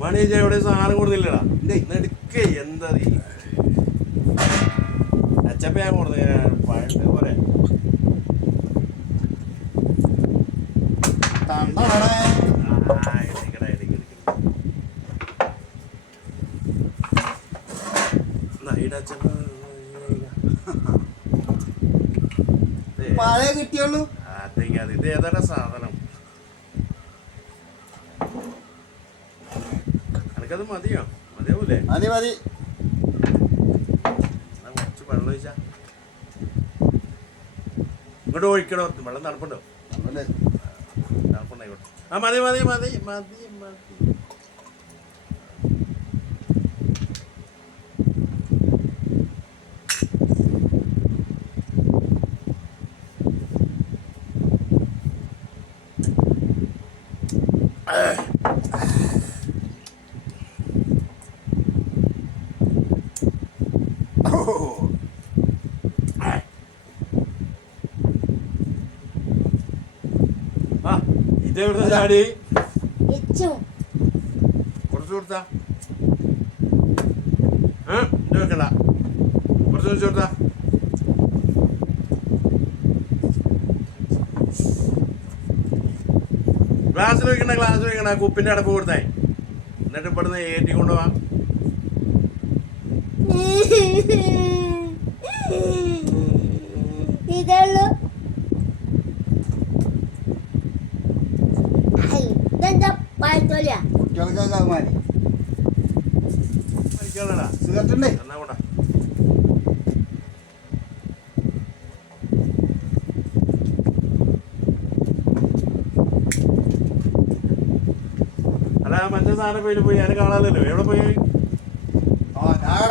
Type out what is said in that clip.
മണി എവിടെ സാധനം കൊടുത്തില്ലടാ എടുക്കേ എന്താ അച്ചപ്പ ഞാൻ കൊടുത്ത പഴയ പോലെ പഴയ കിട്ടിയുള്ളൂ. ഇത് ഏതാ സാധനം? എനിക്കത് മതിയോ? മതിയാവൂലേ? മതി മതി. കുറച്ച് വെള്ളം ഒഴിച്ചാ ഇങ്ങോട്ട് ഒഴിക്കണോ? വെള്ളം തണുപ്പുണ്ടോ? തണുപ്പുണ്ടായിക്കോട്ടെ. ആ മതി മതി മതി മതി മതി. ഇതെവിടുന്ന ചാടി? കുറച്ച് കൊടുത്താ വെക്കണ്ട. കുറച്ച് വെച്ച് കൊടുത്താ. ഗ്ലാസ്സിൽ വെക്കണ്ട, ഗ്ലാസ്സിൽ വെക്കണ്ട. കുപ്പിന്റെ അടപ്പ് കൊടുത്തേ. എന്നിട്ട് ഇവിടുന്ന് ഏറ്റി കൊണ്ടുപോവാ. ഇതല്ലോ ഇതെന്താ പായത്തോലിയാ? കുട്ടികൾക്കൊക്കെ മതി. സിഗരറ്റ് ഉണ്ടേ? എന്നാ കൊണ്ടാ. അല്ല മറ്റേ സാധനം പോയി ഞാൻ കാണാനല്ലോ. എവിടെ പോയി? ആ ഞാൻ